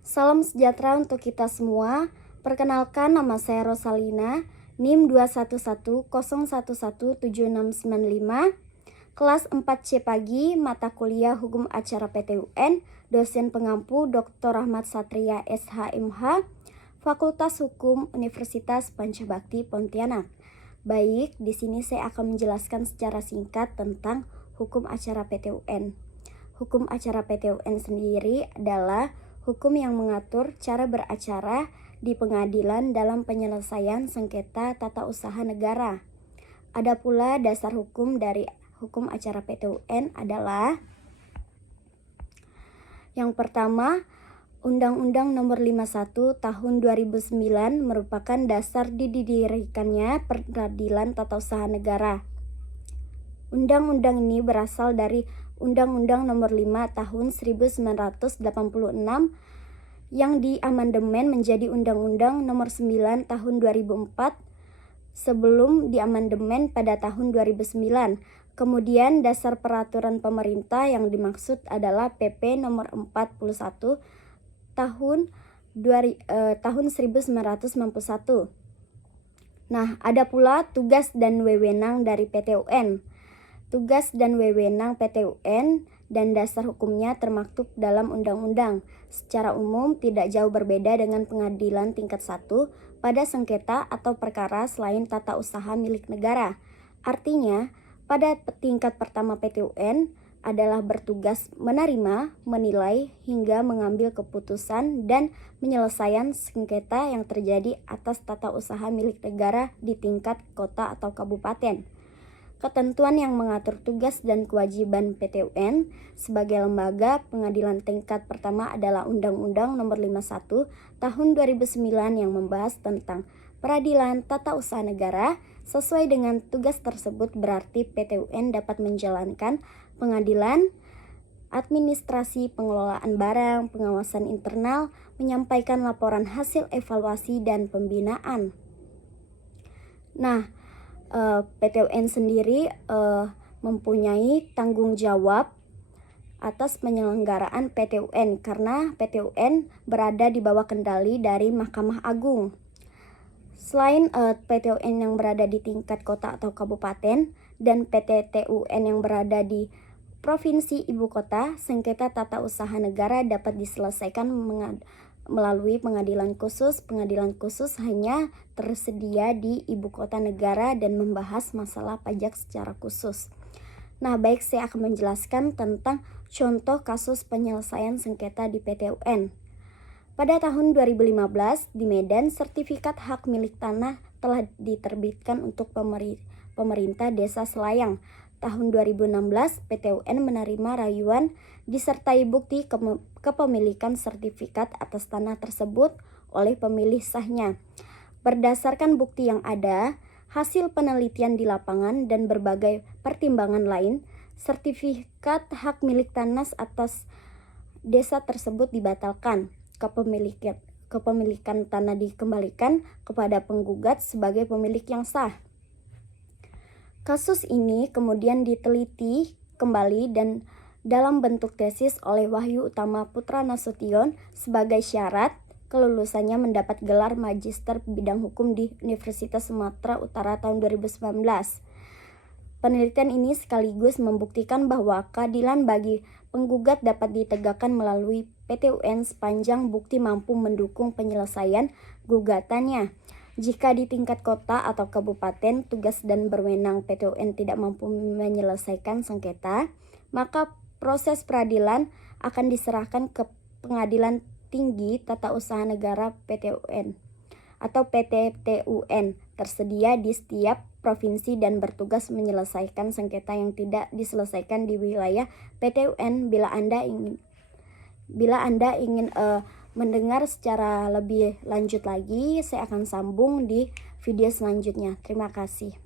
Salam sejahtera untuk kita semua. Perkenalkan, nama saya Rosalina, NIM 211011765, kelas 4C pagi, mata kuliah Hukum Acara PTUN, dosen pengampu Dr. Rahmat Satria SHMH, Fakultas Hukum Universitas Pancabakti Pontianak. Baik, di sini saya akan menjelaskan secara singkat tentang hukum acara PTUN. Hukum acara PTUN sendiri adalah hukum yang mengatur cara beracara di pengadilan dalam penyelesaian sengketa tata usaha negara. Ada pula dasar hukum dari hukum acara PTUN adalah yang pertama, Undang-Undang Nomor 51 Tahun 2009 merupakan dasar didirikannya Peradilan Tata Usaha Negara. Undang-undang ini berasal dari Undang-Undang Nomor 5 Tahun 1986 yang diamandemen menjadi Undang-Undang Nomor 9 Tahun 2004 sebelum diamandemen pada tahun 2009. Kemudian dasar peraturan pemerintah yang dimaksud adalah PP Nomor 41 tahun 1991. Nah, ada pula tugas dan wewenang dari PTUN. Tugas dan wewenang PTUN dan dasar hukumnya termaktub dalam undang-undang. Secara umum tidak jauh berbeda dengan pengadilan tingkat 1 pada sengketa atau perkara selain tata usaha milik negara. Artinya, pada tingkat pertama PTUN adalah bertugas menerima, menilai, hingga mengambil keputusan dan penyelesaian sengketa yang terjadi atas tata usaha milik negara di tingkat kota atau kabupaten. Ketentuan yang mengatur tugas dan kewajiban PTUN sebagai lembaga pengadilan tingkat pertama adalah Undang-Undang Nomor 51 Tahun 2009 yang membahas tentang peradilan tata usaha negara. Sesuai dengan tugas tersebut berarti PTUN dapat menjalankan pengadilan, administrasi pengelolaan barang, pengawasan internal, menyampaikan laporan hasil evaluasi dan pembinaan. Nah, PTUN sendiri mempunyai tanggung jawab atas penyelenggaraan PTUN karena PTUN berada di bawah kendali dari Mahkamah Agung. Selain PTUN yang berada di tingkat kota atau kabupaten dan PTTUN yang berada di provinsi ibu kota, sengketa tata usaha negara dapat diselesaikan melalui pengadilan khusus. Pengadilan khusus hanya tersedia di ibu kota negara dan membahas masalah pajak secara khusus. Nah, baik, saya akan menjelaskan tentang contoh kasus penyelesaian sengketa di PTUN. Pada tahun 2015 di Medan, sertifikat hak milik tanah telah diterbitkan untuk pemerintah Desa Selayang. Tahun 2016, PTUN menerima rayuan disertai bukti kepemilikan sertifikat atas tanah tersebut oleh pemilik sahnya. Berdasarkan bukti yang ada, hasil penelitian di lapangan dan berbagai pertimbangan lain, sertifikat hak milik tanah atas desa tersebut dibatalkan. Kepemilikan tanah dikembalikan kepada penggugat sebagai pemilik yang sah. Kasus ini kemudian diteliti kembali dan dalam bentuk tesis oleh Wahyu Utama Putra Nasution sebagai syarat kelulusannya mendapat gelar magister bidang hukum di Universitas Sumatera Utara tahun 2019. Penelitian ini sekaligus membuktikan bahwa keadilan bagi penggugat dapat ditegakkan melalui PTUN sepanjang bukti mampu mendukung penyelesaian gugatannya. Jika di tingkat kota atau kabupaten tugas dan berwenang PTUN tidak mampu menyelesaikan sengketa, maka proses peradilan akan diserahkan ke Pengadilan Tinggi Tata Usaha Negara PTUN atau PTTUN tersedia di setiap provinsi dan bertugas menyelesaikan sengketa yang tidak diselesaikan di wilayah PTUN. Bila Anda ingin mendengar secara lebih lanjut lagi, saya akan sambung di video selanjutnya. Terima kasih.